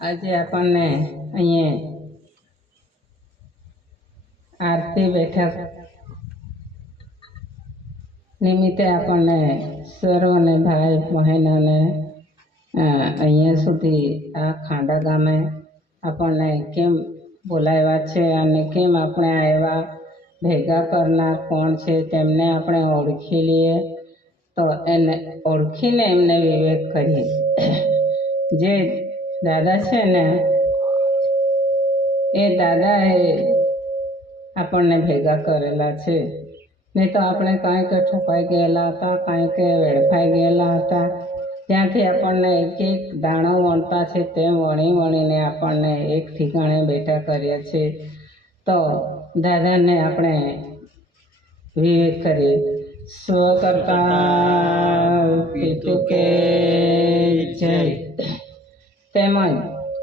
આજે આપણને અહીંયા આરતી બેઠક નિમિત્તે આપણને સર્વને ભાઈ બહેનોને અહીંયા સુધી આ ખાંડા ગામે આપણને કેમ બોલાવ્યા છે અને કેમ આપણે આવ્યા ભેગા કરનાર કોણ છે તેમને આપણે ઓળખી લઈએ. તો એને ઓળખીને એમને વિવેક કરીએ. જે દાદા છે ને એ દાદાએ આપણને ભેગા કરેલા છે. નહીં તો આપણે કાંઈક ઠોકાઈ ગયેલા હતા, કાંઈક વેડફાઈ ગયેલા હતા. ત્યાંથી આપણને એક એક દાણો વણતા છે તેમ વણી વણીને આપણને એક ઠીકાણે બેઠા કર્યા છે. તો દાદાને આપણે વિવેક કરીએ. સ્વકર્તા પિતૃ કે જય. તેમજ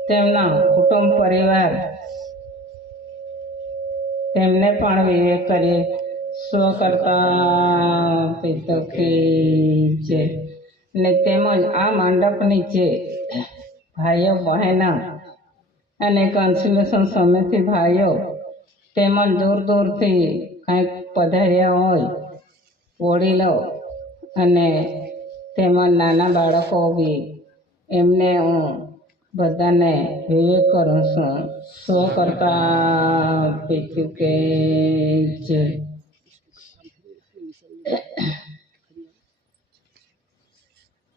તેમના કુટુંબ પરિવાર તેમને પણ વિવેક કરીએ. સ્વકર્તા પિતૃ કે જય. ને તેમજ આ મંડપ નીચે ભાઈઓ બહેનો અને કન્સલેશન સમિતિ ભાઈઓ તેમજ દૂર દૂરથી કંઈક પધાર્યા હોય વડીલો અને તેમજ નાના બાળકો બી એમને હું બધાને વિવેક કરું છું. સ્વકર્તા પિતૃ કે જય.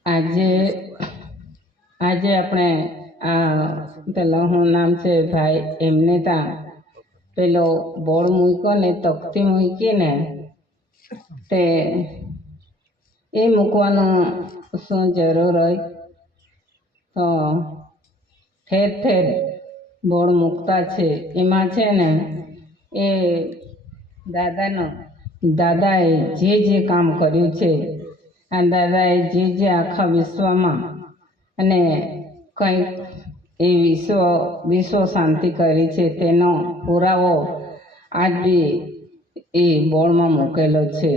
આજે આપણે આ પેલા હું નામ છે ભાઈ એમને ત્યાં પેલો બોર્ડ મૂક્યો ને તકતી મૂકીને તે એ મૂકવાનું શું જરૂર હોય? તો ઠેર ઠેર બોર્ડ મૂકતા છે. એમાં છે ને એ દાદાએ જે કામ કર્યું છે આ દાદાએ જે આખા વિશ્વમાં અને કંઈક એ વિશ્વ શાંતિ કરી છે તેનો પુરાવો આજ બી એ બોર્ડમાં મૂકેલો છે.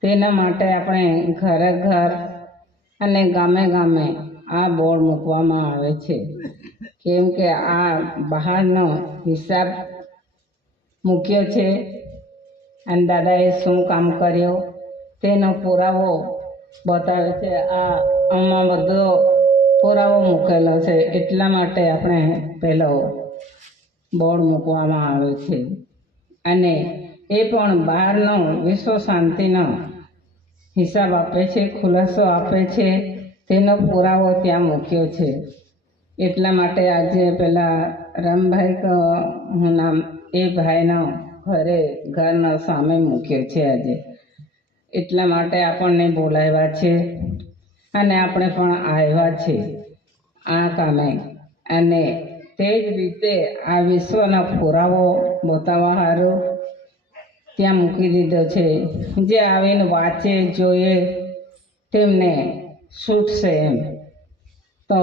તેના માટે આપણે ઘરે ઘર અને ગામે ગામે આ બોર્ડ મૂકવામાં આવે છે. કેમ કે આ બહારનો હિસાબ મૂક્યો છે અને દાદાએ શું કામ કર્યો તેનો પુરાવો બતાવે છે. આમાં બધો પુરાવો મૂકેલો છે. એટલા માટે આપણે પેલો બોર્ડ મૂકવામાં આવે છે. અને એ પણ બહારનો વિશ્વ શાંતિનો હિસાબ આપે છે, ખુલાસો આપે છે. તેનો પુરાવો ત્યાં મૂક્યો છે. એટલા માટે આજે પેલા રામભાઈ હું નામ એ ભાઈનો ઘરનો સામે મૂક્યો છે આજે. એટલા માટે આપણને બોલાવ્યા છે અને આપણે પણ આવ્યા છે આ કામે. અને તે જ રીતે આ વિશ્વનો પુરાવો બતાવવા સારું ત્યાં મૂકી દીધો છે. જે આવીને વાંચે જોઈએ તેમને છૂટશે એમ. તો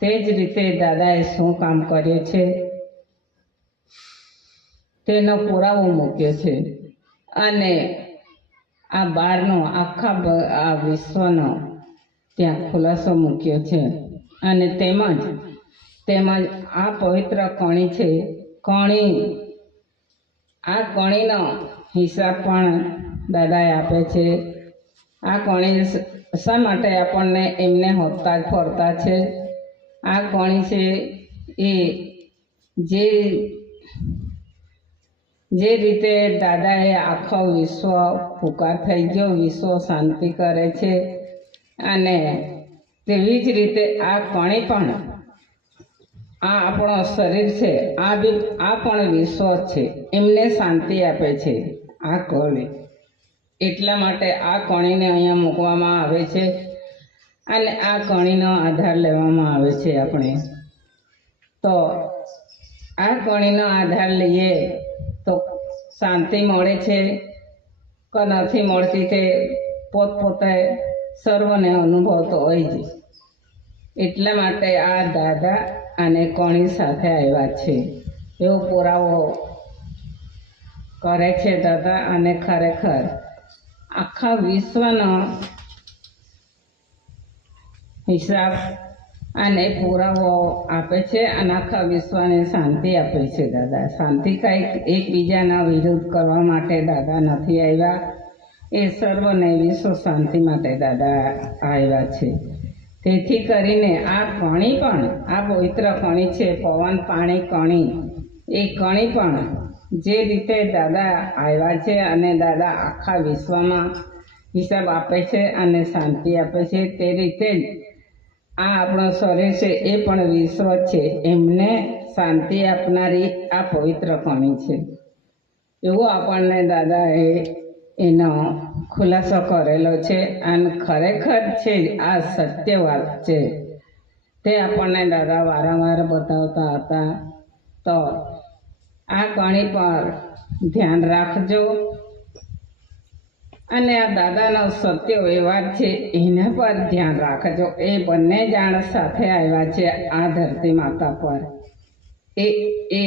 તે જ રીતે દાદાએ શું કામ કર્યું છે તેનો પુરાવો મૂક્યો છે. અને આ બહારનો આખા આ વિશ્વનો ત્યાં ખુલાસો મૂક્યો છે. અને તેમજ આ પવિત્ર કણી છે. આ કણીનો હિસાબ પણ દાદાએ આપે છે. આ કણી શા માટે આપણને એમને હોતા ફરતા છે? આ કણી છે એ જે રીતે દાદાએ આખો વિશ્વ પુકાર થઈ ગયો, વિશ્વ શાંતિ કરે છે. અને તેવી જ રીતે આ કણી પણ આ આપણો શરીર છે આ પણ વિશ્વ છે એમને શાંતિ આપે છે આ કણી. એટલા માટે આ કણીને અહીંયા મૂકવામાં આવે છે અને આ કણીનો આધાર લેવામાં આવે છે આપણે. તો આ કણીનો આધાર લઈએ તો શાંતિ મળે છે કે નથી મળતી તે પોતપોતે સર્વને અનુભવ તો હોય જ. એટલા માટે આ દાદા અને કણી સાથે આવ્યા છે એવો પુરાવો કરે છે દાદા. અને ખરેખર આખા વિશ્વનો હિસાબ અને પુરાવો આપે છે અને આખા વિશ્વને શાંતિ આપે છે દાદા. શાંતિ કાંઈક એકબીજાના વિરોધ કરવા માટે દાદા નથી આવ્યા, એ સર્વને વિશ્વ શાંતિ માટે દાદા આવ્યા છે. તેથી કરીને આ કણી પણ, આ પવિત્ર કણી છે, પવન પાણી કણી, એ કણી પણ જે રીતે દાદા આવ્યા છે અને દાદા આખા વિશ્વમાં હિસાબ આપે છે અને શાંતિ આપે છે, તે રીતે જ આ આપણું શરીર છે એ પણ વિશ્વ છે, એમને શાંતિ આપનારી આ પવિત્ર કણી છે. એવું આપણને દાદાએ એનો ખુલાસો કરેલો છે અને ખરેખર છે આ સત્ય વાત છે, તે આપણને દાદા વારંવાર બતાવતા હતા. તો આ કણી પર ધ્યાન રાખજો અને આ દાદાનો સત્ય વ્યવહાર છે એના પર ધ્યાન રાખજો. એ બંને જાણ સાથે આવ્યા છે આ ધરતી માતા પર. એ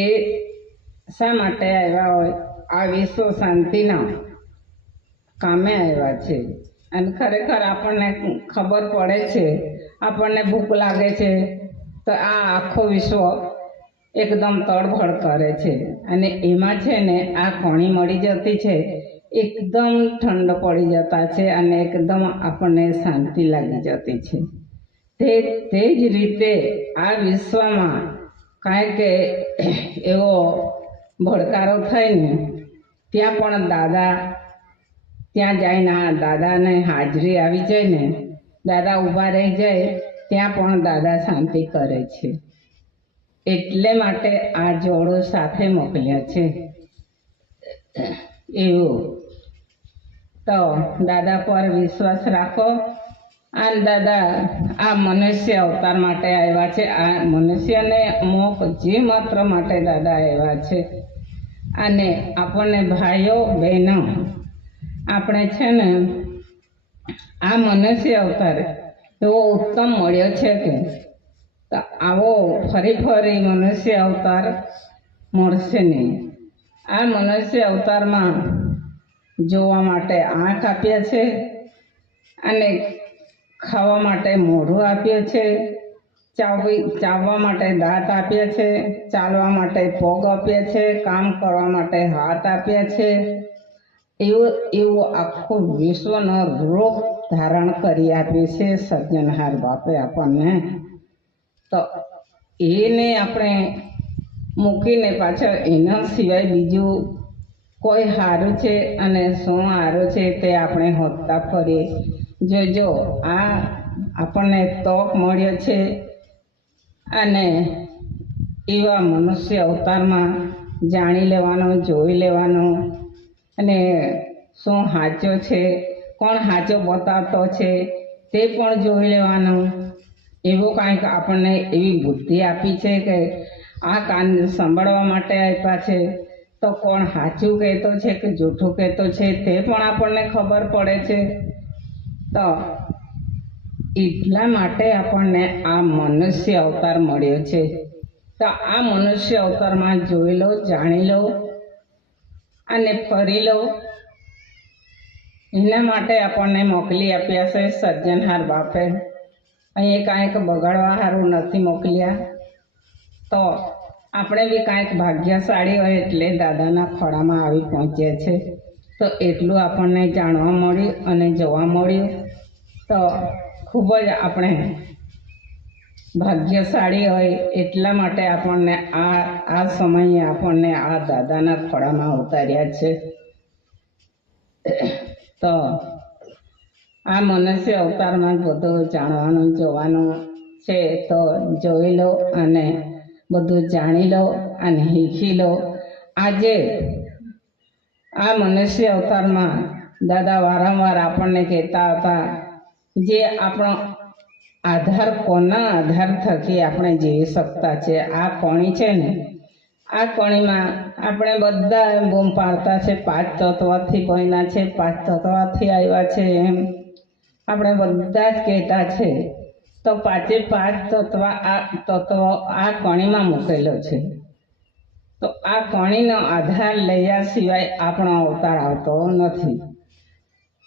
શા માટે આવ્યા હોય? આ વિશ્વ શાંતિના કામે આવ્યા છે. અને ખરેખર આપણને ખબર પડે છે, આપણને ભૂખ લાગે છે તો આ આખો વિશ્વ એકદમ તડફડ કરે છે અને એમાં છે ને આ કણી મળી જતી છે, એકદમ ઠંડ પડી જતા છે અને એકદમ આપણને શાંતિ લાગી જતી છે. તે જ રીતે આ વિશ્વમાં કાંઈક એવો ભડકારો થઈને ત્યાં પણ દાદા, ત્યાં જઈને દાદાને હાજરી આવી જાય ને, દાદા ઊભા રહી જાય, ત્યાં પણ દાદા શાંતિ કરે છે. એટલે માટે આ જોડો સાથે મોકલ્યા છે. એવું તો દાદા પર વિશ્વાસ રાખો. અને દાદા આ મનુષ્ય અવતાર માટે આવ્યા છે, આ મનુષ્યને મોક જે માત્ર માટે દાદા આવ્યા છે. અને આપણને ભાઈઓ બહેનો, આપણે છે ને આ મનુષ્ય અવતાર એવો ઉત્તમ મળ્યો છે કે આવો ફરી મનુષ્ય અવતાર મળશે નહીં. આ મનુષ્ય અવતારમાં જોવા માટે આંખ આપ્યા છે અને ખાવા માટે મોઢું આપ્યું છે, ચાવવા માટે દાંત આપ્યા છે, ચાલવા માટે પગ આપ્યા છે, કામ કરવા માટે હાથ આપ્યા છે. એવું આખું વિશ્વનો રૂપ ધારણ કરી આપ્યું છે સર્જનહાર બાપે આપણને. તો એને આપણે મૂકીને પાછળ એના સિવાય બીજું કોઈ સારું છે અને શું સારું છે તે આપણે હોદતા ફરીએ. જો આ આપણને તક મળ્યો છે અને એવા મનુષ્ય અવતારમાં જાણી લેવાનું, જોઈ લેવાનું અને શું સાચો છે, કોણ સાચો બતાવતો છે તે પણ જોઈ લેવાનું. એવું કાંઈક આપણને એવી બુદ્ધિ આપી છે કે આ કાન સાંભળવા માટે આપ્યા છે, તો કોણ સાચું કહેતો છે કે જૂઠું કહેતો છે તે પણ આપણને ખબર પડે છે. તો એટલા માટે આપણને આ મનુષ્ય અવતાર મળ્યો છે. તો આ મનુષ્ય અવતારમાં જોઈ લો, જાણી લો અને ફરી લો. એના માટે આપણને મોકલી આપ્યા છે સર્જનહાર બાપે. અહીં કાંઈક બગાડવા સારું નથી મોકલ્યા. તો આપણે બી કાંઈક ભાગ્યશાળી હોય એટલે દાદાના ખોળામાં આવી પહોંચ્યા છે. તો એટલું આપણને જાણવા મળ્યું અને જોવા મળ્યું. તો ખૂબ જ આપણે ભાગ્યશાળી હોય એટલા માટે આપણને આ સમયે આપણને આ દાદાના ખોળામાં ઉતાર્યા છે. તો આ મનુષ્ય અવતારમાં બધું જાણવાનું, જોવાનું છે. તો જોઈ લો અને બધું જાણી લો અને શીખી લો. આજે આ મનુષ્ય અવતારમાં દાદા વારંવાર આપણને કહેતા હતા, જે આપણો આધાર, કોના આધાર થકી આપણે જીવી શકતા છે. આ કણી છે ને, આ કણીમાં આપણે બધા બૂમ પાડતા છે, 5 તત્વથી બન્યા છે, 5 તત્વથી આવ્યા છે, એમ આપણે બધા જ કહેતા છે. તો 5 તત્વ આ કણીમાં મૂકેલો છે. તો આ કણીનો આધાર લયા સિવાય આપણો અવતાર આવતો નથી.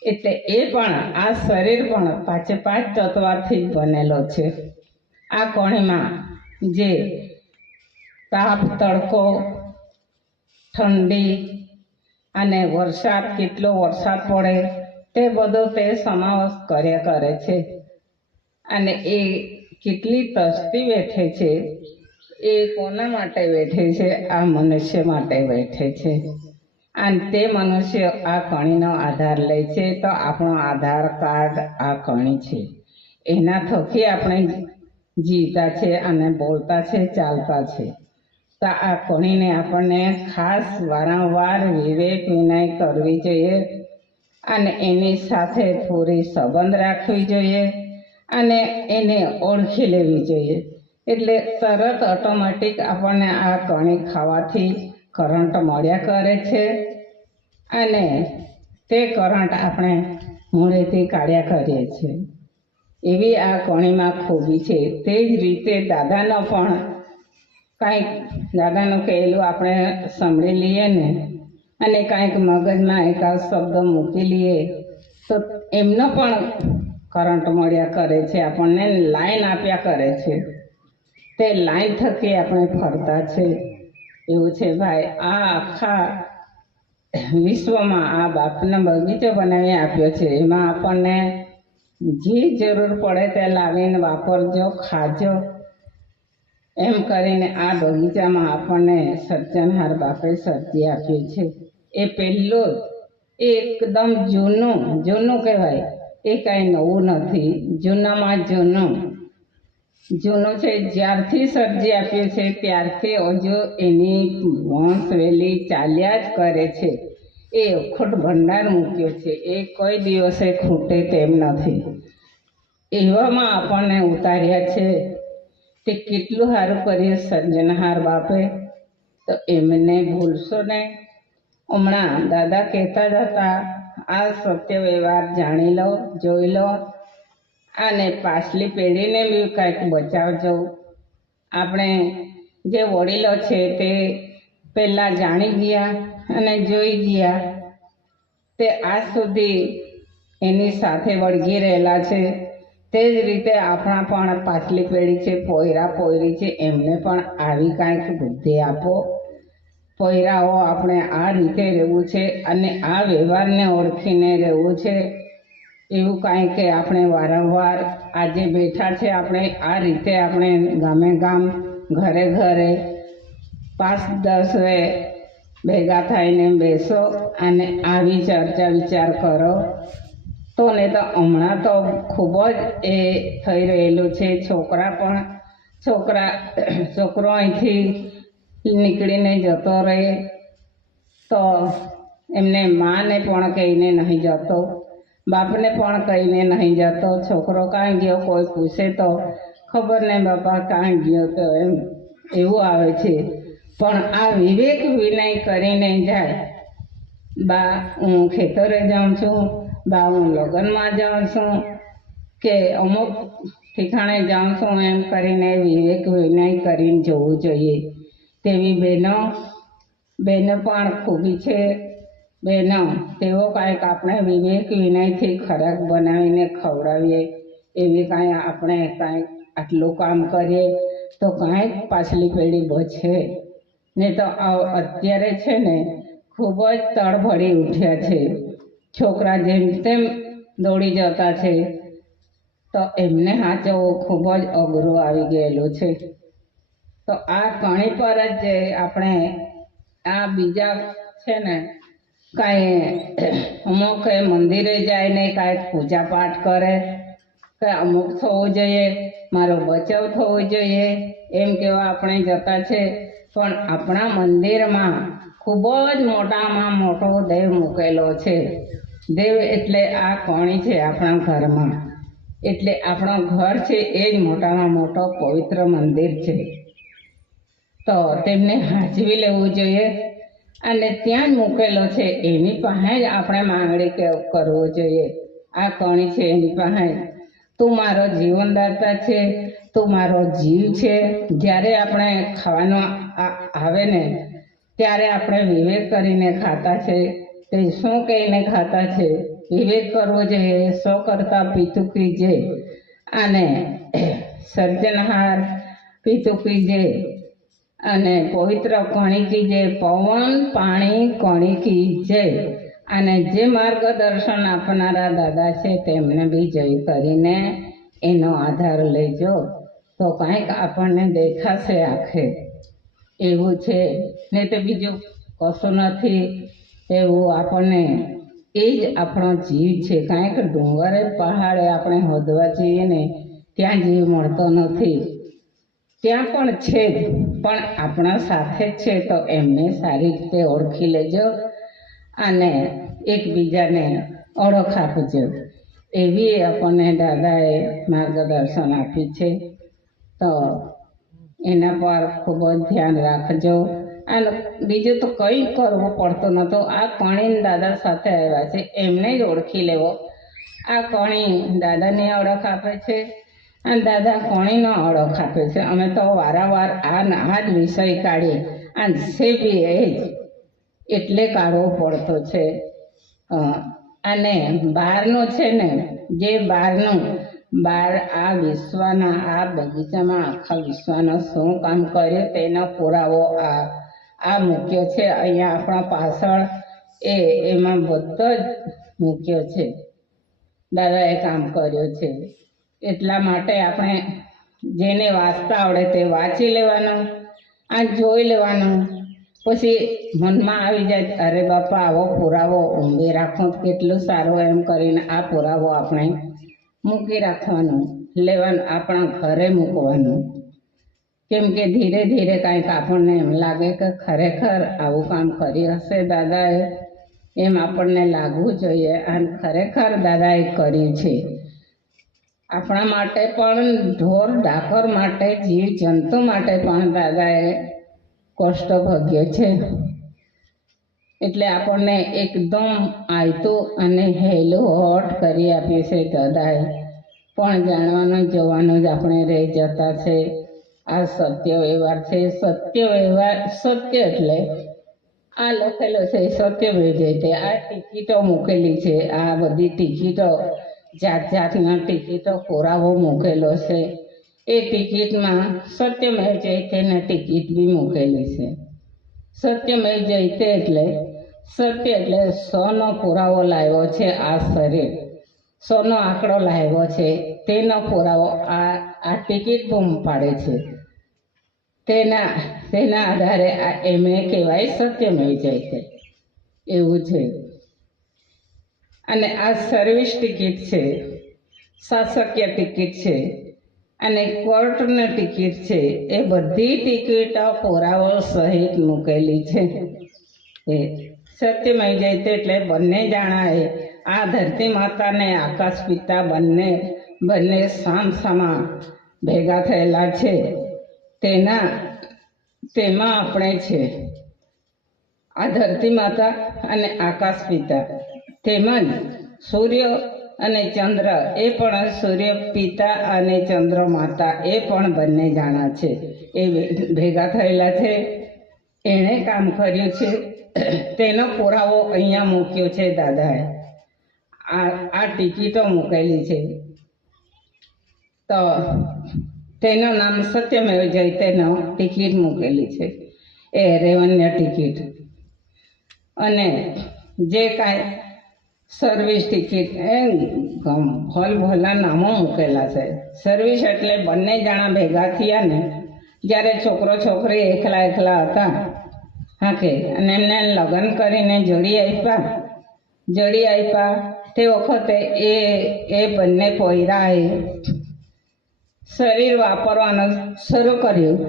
એટલે એ પણ આ શરીર પણ 5 તત્વથી બનેલો છે. આ કણીમાં જે તાપ, તડકો, ઠંડી અને વરસાદ, કેટલો વરસાદ પડે તે બધો તે સમાવેશ કર્યા કરે છે. અને એ કેટલી તસ્તી બેઠે છે, એ કોના માટે બેઠે છે? આ મનુષ્ય માટે બેઠે છે. અને તે મનુષ્ય આ કણીનો આધાર લે છે. તો આપણો આધાર કાર્ડ આ કણી છે. એના થકી આપણે જીવતા છે અને બોલતા છે, ચાલતા છે. તો આ કણીને આપણને ખાસ વારંવાર વિવેક વિનય કરવી જોઈએ અને એની સાથે પૂરી સંબંધ રાખવી જોઈએ અને એને ઓળખી લેવી જોઈએ. એટલે તરત ઓટોમેટિક આપણને આ કણી ખાવાથી કરંટ મળ્યા કરે છે અને તે કરંટ આપણે મૂળેથી કાઢ્યા કરીએ છીએ. એવી આ કણીમાં ખૂબી છે. તે જ રીતે દાદાનો પણ કાંઈક દાદાનું કહેલું આપણે સાંભળી લઈએ ને અને કાંઈક મગજમાં એકાદ શબ્દ મૂકી લઈએ તો એમનો પણ કરંટ મળ્યા કરે છે, આપણને લાઈન આપ્યા કરે છે. તે લાઈન થકી આપણે ફરતા છે. એવું છે ભાઈ. આ આખા વિશ્વમાં આ બાપનો બગીચો બનાવી આપ્યો છે. એમાં આપણને જે જરૂર પડે તે લાવીને વાપરજો, ખાજો. એમ કરીને આ બગીચામાં આપણને સર્જનહાર બાપે સર્જી આપ્યું છે. એ પહેલું એકદમ જૂનું કહેવાય. એ કાંઈ નવું નથી, જૂનામાં જૂનું છે. જ્યારથી સર્જી આપ્યું છે ત્યારથી હજુ એની વંશવેલી ચાલ્યા જ કરે છે. એ અખૂટ ભંડાર મૂક્યો છે. એ કોઈ દિવસે ખૂટે તેમ નથી. એવામાં આપણને ઉતાર્યા છે. તે કેટલું સારું કર્યું સર્જનહાર બાપે. તો એમને ભૂલશો નહીં. હમણાં દાદા કહેતા જ હતા, આ સત્ય વ્યવહાર જાણી લો, જોઈ લો અને પાછલી પેઢીને બી કંઈક બચાવજો. આપણે જે વડીલો છે તે પહેલાં જાણી ગયા અને જોઈ ગયા, તે આજ સુધી એની સાથે વળગી રહેલા છે. તે જ રીતે આપણા પણ પાછલી પેઢી છે, પોયરા પોયરી છે, એમને પણ આવી કાંઈક બુદ્ધિ આપો. પોયરાઓ આપણે આ રીતે રહેવું છે અને આ વ્યવહારને ઓળખીને રહેવું છે. એવું કાંઈ કે આપણે વારંવાર આજે બેઠા છે, આપણે આ રીતે આપણે ગામે ગામ, ઘરે ઘરે 5-10 ભેગા થઈને બેસો અને આવી ચર્ચા વિચાર કરો. તો ને તો હમણાં તો ખૂબ જ એ થઈ રહેલું છે. છોકરો અહીંથી નીકળીને જતો રહે તો એમને માને પણ કહીને નહીં જતો, બાપને પણ કહીને નહીં જતો. છોકરો કાં ગયો કોઈ પૂછે તો ખબર નહીં બાપા કાં ગયો, તો એવું આવે છે. પણ આ વિવેક વિનય કરીને જાય, બા હું ખેતરે જાઉં છું, બા હું લગ્નમાં જાઉં છું કે અમુક ઠેકાણે જાઉં છું, એમ કરીને વિવેક વિનય કરીને જવું જોઈએ. તેવી બહેનો પણ ખૂબી છે. બહેનો તેઓ કાંઈક આપણે વિવેક વિનયથી ખોરાક બનાવીને ખવડાવીએ. એવી કાંઈ આપણે કાંઈક આટલું કામ કરીએ તો કાંઈક પાછલી પેઢી બચે. ને તો અત્યારે છે ને ખૂબ જ તડફડી ઉઠ્યા છે. છોકરા જેમ તેમ દોડી જતા છે તો એમને સાચવવું ખૂબ જ અઘરું આવી ગયેલું છે. તો આ કણી પર જ આપણે આ બીજા છે ને કાંઈ અમુક મંદિરે જાય ને કાંઈક પૂજા પાઠ કરે કે અમુક થવું જોઈએ, મારો બચાવ થવો જોઈએ, એમ કહેવા આપણે જતા છે. પણ આપણા મંદિરમાં ખૂબ જ મોટામાં મોટો દેવ મૂકેલો છે. દેવ એટલે આ કણી છે આપણા ઘરમાં. એટલે આપણું ઘર છે એ જ મોટામાં મોટો પવિત્ર મંદિર છે. તો તેમને હાચવી લેવું જોઈએ અને ત્યાં જ મૂકેલો છે. એની પાસે જ આપણે માંગણી કરવો જોઈએ. આ કણી છે એની પાસે, તું મારો જીવનદાતા છે, તું મારો જીવ છે. જ્યારે આપણે ખાવાનું આવે ને ત્યારે આપણે વિવેક કરીને ખાતા છે. તે શું કહીને ખાતા છે? વિવેક કરવો જોઈએ. સો કરતા પીતું કીજે અને સર્જનહાર પિતુ કીજે અને પવિત્ર કણી કીજે, પવન પાણી કણી કીજે. અને જે માર્ગદર્શન આપનારા દાદા છે તેમને બી જય કરીને એનો આધાર લેજો તો કાંઈક આપણને દેખાશે આખે. એવું છે ને તે બીજું કશું નથી. એવું આપણને એ જ આપણો જીવ છે. કાંઈક ડુંગરે પહાડે આપણે હોદવા જઈએ ને ત્યાં જીવ મળતો નથી. ત્યાં પણ છે જ, પણ આપણા સાથે જ છે. તો એમને સારી રીતે ઓળખી લેજો અને એકબીજાને ઓળખ આપજો. એવી આપણને દાદાએ માર્ગદર્શન આપ્યું છે. તો એના પર ખૂબ જ ધ્યાન રાખજો. અને બીજું તો કંઈ કરવું પડતું નહોતું. આ કણીને દાદા સાથે આવ્યા છે એમને જ ઓળખી લેવો. આ કણી દાદાને ઓળખ આપે છે અને દાદા કણીનો ઓળખ આપે છે. અમે તો વારંવાર આ જ વિષય કાઢીએ અને છે બી એ જ એટલે કાઢવો પડતો છે. અને બહારનું છે ને, જે બહારનું બહાર આ વિશ્વના આ બગીચામાં આખા વિશ્વનો શું કામ કર્યું તેનો પુરાવો આ મૂક્યો છે અહીંયા આપણા પાછળ. એમાં બધો જ મૂક્યો છે. દાદાએ કામ કર્યું છે. એટલા માટે આપણે જેને વાંચતા આવડે તે વાંચી લેવાનું આ જોઈ લેવાનું. પછી મનમાં આવી જાય અરે બાપા આવો પુરાવો ઊંઘી રાખો કેટલું સારું એમ કરીને આ પુરાવો આપણે મૂકી રાખવાનું, લેવાનું, આપણા ઘરે મૂકવાનું. કેમ કે ધીરે ધીરે કાંઈક આપણને એમ લાગે કે ખરેખર આવું કામ કર્યું હશે દાદાએ, એમ આપણને લાગવું જોઈએ. અને ખરેખર દાદાએ કર્યું છે. આપણા માટે પણ, ઢોર ડાકર માટે, જીવ જંતુ માટે પણ દાદાએ કષ્ટ ભોગ્યો છે. એટલે આપણને એકદમ આયતું અને હેલું હોટ કરી આપ્યું છે દાદાએ. પણ જાણવાનું જોવાનું જ આપણે રહી જતા છે. આ સત્ય વ્યવહાર છે. સત્ય વ્યવહાર, સત્ય એટલે આ લખેલો છે સત્ય વિજય. આ ટિકિટો મૂકેલી છે. આ બધી ટિકિટો જાત જાતના ટિકિટો પુરાવો મૂકેલો છે. એ ટિકિટમાં સત્યમેવ જયતેની ટિકિટ બી મૂકેલી છે. સત્યમેવ જયતે એટલે સત્ય એટલે 100નો પુરાવો લાવ્યો છે. આ શરીર 100નો આંકડો લાવ્યો છે તેનો પુરાવો આ ટિકિટ બૂમ પાડે છે. તેના આધારે આ એમને કહેવાય સત્યમેવ જયતે. એવું છે. અને આ સર્વિસ ટિકિટ છે, શાસકીય ટિકિટ છે અને કોર્ટની ટિકિટ છે. એ બધી ટિકિટો પુરાવો સહિત મૂકેલી છે. એ સત્યમેવ જયતે એટલે બંને જાણાએ આ ધરતી માતા ને આકાશ પિતા બંને સામસામા ભેગા થયેલા છે. તેમાં આપણે છે. આ ધરતી માતા અને આકાશ પિતા, તેમજ સૂર્ય અને ચંદ્ર, એ પણ સૂર્ય પિતા અને ચંદ્ર માતા એ પણ બંને જાણા છે. એ ભેગા થયેલા છે. એણે કામ કર્યું છે. તેનો પુરાવો અહીંયા મૂક્યો છે દાદાએ. આ ટિકિટો મૂકેલી છે. તો તેનું નામ સત્યમેવ જયતેનો ટિકિટ મૂકેલી છે. એ રેવન્યુ ટિકિટ. અને જે કાંઈ સર્વિસ ટિકિટ એ ભલભલા નામો મૂકેલા છે. સર્વિસ એટલે બંને જણા ભેગા થયા ને જ્યારે છોકરો છોકરી એકલા હતા હાકે અને એમને લગ્ન કરીને જોડી આપ્યા તે વખતે એ બંને પોયરાએ શરીર વાપરવાનું શરૂ કર્યું.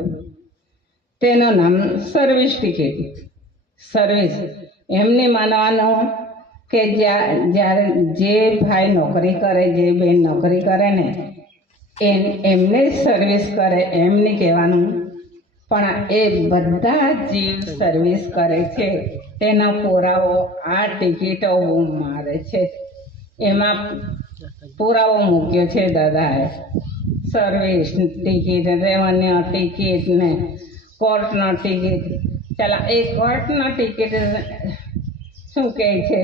તેનું નામ સર્વિસ ટિકિટ. સર્વિસ એમને માનવાનું કે જ્યારે જે ભાઈ નોકરી કરે, જે બેન નોકરી કરે ને એમને સર્વિસ કરે એમને કહેવાનું. પણ એ બધા જીવ સર્વિસ કરે છે તેનો પુરાવો આ ટિકિટો મારે છે. એમાં પુરાવો મૂક્યો છે દાદાએ. સર્વિસ ટિકિટ, રેવન્યુ ટિકિટ ને કોર્ટનો ટિકિટ. ચાલો એ કોર્ટનો ટિકિટ શું કહે છે?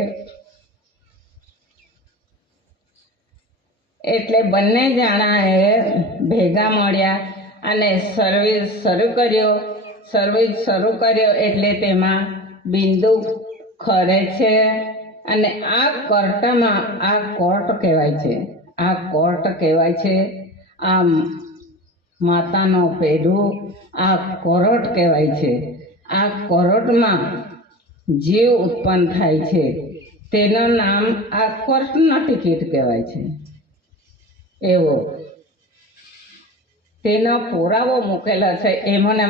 એટલે બંને જણાએ ભેગા મળ્યા અને સર્વિસ શરૂ કર્યો એટલે તેમાં બિંદુ ખરે છે અને આ કોર્ટમાં આ કોર્ટ કહેવાય છે આ માતાનો પેઢું આ કોરટ કહેવાય છે. આ કોરટમાં જીવ ઉત્પન્ન થાય છે તેનું નામ આ કોર્ટના ટિકિટ કહેવાય છે. એવો તેનો પુરાવો મૂકેલો છે. એમને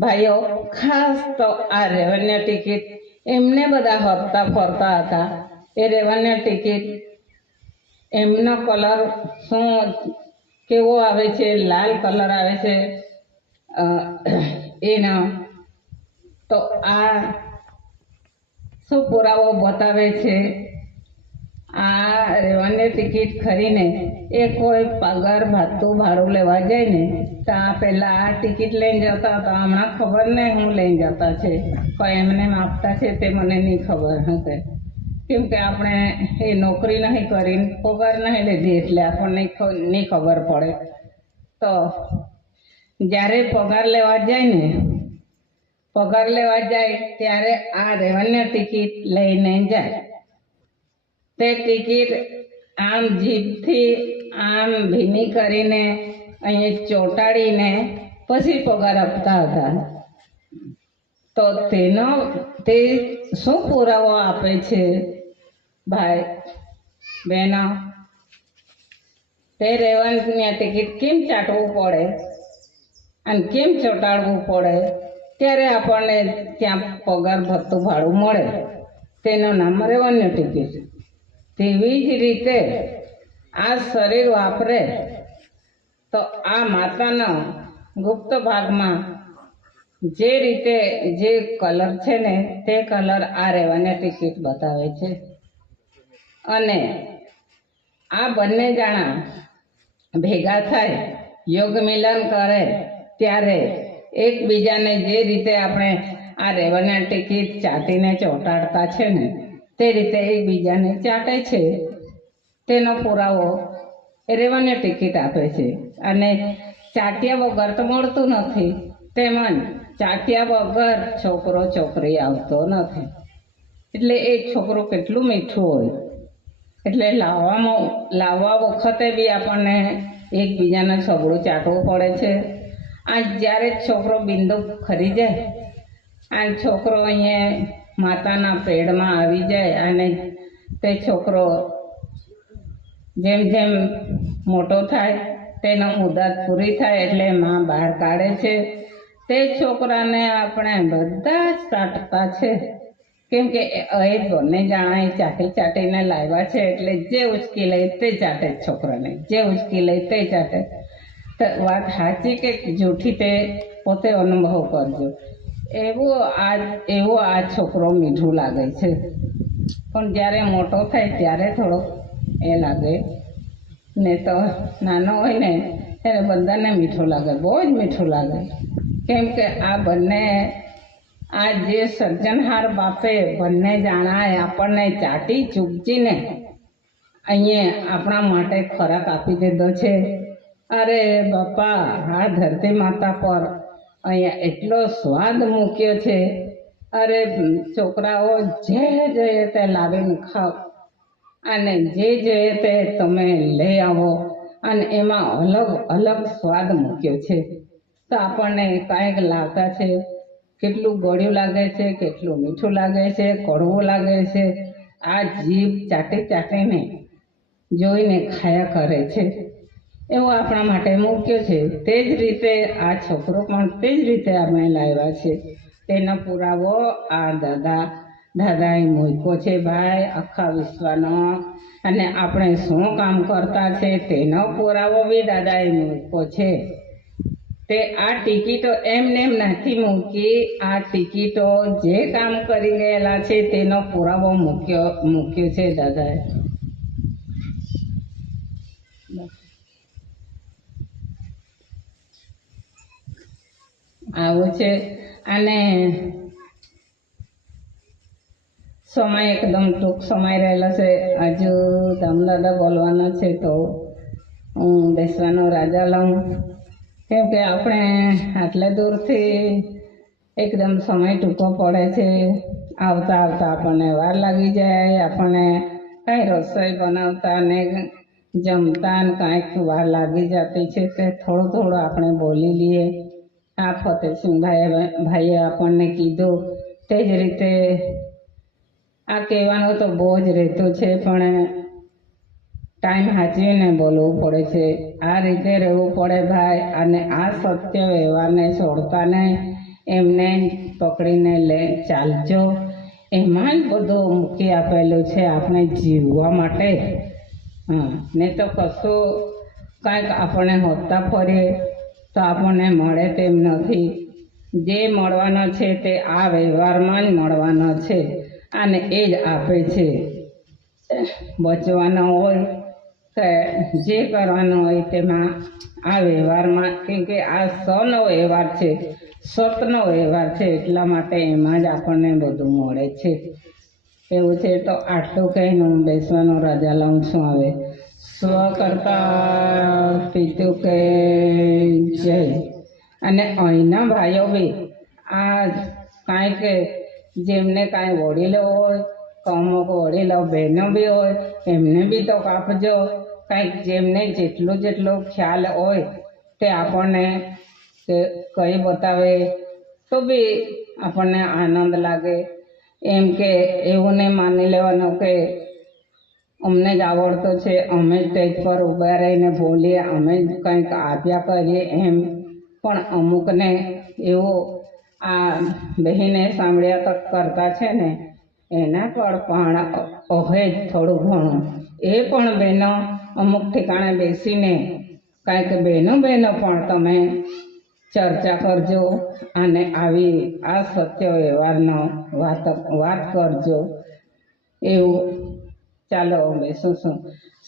ભાઈઓ ખાસ તો આ રેવન્યુ ટિકિટ એમને બધા હરતા ફરતા હતા. એ રેવન્યુ ટિકિટ એમનો કલર શું કેવો આવે છે, લાલ કલર આવે છે એનો. તો આ શું પુરાવો બતાવે છે? આ રેવન્યુ ટિકિટ ખરીને એ કોઈ પગાર ભાડું લેવા જાય ને તો આ પહેલાં આ ટિકિટ લઈને જતા હતા. હમણાં ખબર નહીં હું લઈને જતા છે, પણ એમને આપતા છે તે મને નહીં ખબર હશે. કેમ કે આપણે એ નોકરી નહીં કરીને પગાર નહીં લીધી એટલે આપણને નહીં ખબર પડે. તો જ્યારે પગાર લેવા જાય ત્યારે આ રેવન્યુ ટિકિટ લઈને જાય. તે ટિકિટ આમ જીભથી આમ ભીની કરીને અહીંયા ચોંટાડીને પછી પગાર આપતા હતા. તો તે શું પુરાવો આપે છે ભાઈ બહેનો? તે રેવન્યુ ટિકિટ કેમ ચાટવું પડે અને કેમ ચોંટાડવું પડે ત્યારે આપણને ત્યાં પગાર ભથ્થું ભાડું મળે, તેનું નામ રેવન્યુ ટિકિટ. તેવી જ રીતે આ શરીર વાપરે તો આ માતાના ગુપ્ત ભાગમાં જે રીતે જે કલર છે ને તે કલર આ રેવન્યુ ટિકિટ બતાવે છે. અને આ બંને જણા ભેગા થાય, યોગ મિલન કરે ત્યારે એકબીજાને જે રીતે આપણે આ રેવન્યુ ટિકિટ ચાટીને ચોંટાડતા છે ને તે રીતે એકબીજાને ચાટે છે. તેનો પુરાવો રેવન્યુ ટિકિટ આપે છે. અને ચાટ્યા વગર તો મળતું નથી, તેમજ ચાટ્યા વગર છોકરો છોકરી આવતો નથી. એટલે એ છોકરો કેટલું મીઠું હોય. એટલે લાવવા વખતે બી આપણને એકબીજાને સબળું ચાટવું પડે છે. આ જ્યારે છોકરો બિંદુ ખરી જાય, આ છોકરો અહીંયા માતાના પેડમાં આવી જાય અને તે છોકરો જેમ જેમ મોટો થાય તેનો મુદત પૂરી થાય એટલે માં બહાર કાઢે છે. તે છોકરાને આપણે બધા જ ચાટતા છે. કેમ કે એ બંને જણા ચાટીને લાવ્યા છે એટલે જે ઉચકી લે તે ચાટે છોકરાને, જે ઉચકી લે તે ચાટે. તો વાત સાચી કે જૂઠી તે પોતે અનુભવ કરજો. એવો આ છોકરો મીઠું લાગે છે. પણ જ્યારે મોટો થાય ત્યારે થોડોક એ લાગે, ને તો નાનો હોય ને ત્યારે બધાને મીઠું લાગે, બહુ જ મીઠું લાગે. કેમ કે આ બંને આ જે સર્જનહાર બાપે બંને જણાએ આપણને ચાટી ચૂપચીને અહીંયા આપણા માટે ખોરાક આપી દીધો છે. અરે બાપા, આ ધરતી માતા પર અહીંયા એટલો સ્વાદ મૂક્યો છે. અરે છોકરાઓ જે જોઈએ તે લાવીને ખાઓ અને જે જોઈએ તે તમે લઈ આવો અને એમાં અલગ અલગ સ્વાદ મૂક્યો છે. તો આપણને કાંઈક લાવતા છે, કેટલું ગળ્યું લાગે છે, કેટલું મીઠું લાગે છે, કડવું લાગે છે. આ જીભ ચાટીને જોઈને ખાયા કરે છે. એવો આપણા માટે મૂક્યો છે. તે જ રીતે આ છોકરો પણ તે જ રીતે આપણે લાવ્યા છે. તેનો પુરાવો આ દાદાએ મૂક્યો છે ભાઈ આખા વિશ્વનો. અને આપણે શું કામ કરતા છે તેનો પુરાવો બી દાદાએ મૂક્યો છે. તે આ ટિકિટો એમને એમ નથી મૂકી. આ ટિકિટો જે કામ કરી ગયેલા છે તેનો પુરાવો મૂક્યો છે દાદાએ. આવું છે. અને સમય એકદમ ટૂંક સમય રહેલો છે. હજુ દામદાદા બોલવાના છે તો હું બેસવાનો રાજા લઉં, કેમ કે આપણે આટલે દૂરથી એકદમ સમય ટૂંકો પડે છે. આવતા આવતા આપણને વાર લાગી જાય, આપણને કાંઈ રસોઈ બનાવતા ને જમતા ને કાંઈક વાર લાગી જતી છે. તે થોડું થોડું આપણે બોલી લઈએ. આ ફતેહસિંહભાઈએ આપણને કીધું તે જ રીતે આ કહેવાનું તો બહુ જ રહેતું છે, પણ ટાઈમ સાચવીને બોલવું પડે છે. આ રીતે રહેવું પડે ભાઈ, અને આ સત્ય વ્યવહારને છોડતા નહીં, એમને પકડીને ચાલજો. એમાં જ બધું મૂકી આપેલું છે આપણે જીવવા માટે. ને તો કશું કાંઈક આપણે હોતા ફરીએ તો આપણને મળે તેમ નથી. જે મળવાનો છે તે આ વ્યવહારમાં જ મળવાનો છે, અને એ જ આપે છે. બચવાનો હોય કે જે કરવાનું હોય તેમાં આ વ્યવહારમાં, કેમ કે આ સનો વ્યવહાર છે, સતનો વ્યવહાર છે, એટલા માટે એમાં જ આપણને બધું મળે છે. એવું છે. તો આટલું કહીને હું બેસવાનો રજા લઉં છું. હવે સ્વ કરતા પિતુ કે જય. અને અહીંના ભાઈઓ બી આ કાંઈ કે જેમને કાંઈ વડીલો હોય, અમુક વડીલો બહેનો બી હોય, એમને બી તો આપજો. કાંઈક જેમને જેટલું ખ્યાલ હોય તે આપણને કહી બતાવે તો બી આપણને આનંદ લાગે. એમ કે એવું નહીં માની લેવાનું કે અમને જ આવડતો છે, અમે જ સ્ટેજ પર ઊભા રહીને બોલીએ, અમે જ કંઈક આપ્યા કરીએ એમ. પણ અમુકને એવું આ બહેને સાંભળ્યા કરતા છે ને, એના પર પણ ઓહે થોડું ઘણું એ પણ બહેનો અમુક ઠેકાણે બેસીને કાંઈક બહેનો પણ તમે ચર્ચા કરજો, અને આવી આ સત્ય વ્યવહારનો વાત કરજો. એવું ચાલો બેસું છું.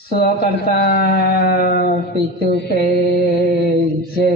સ્વ કરતા પિતુ કે જય.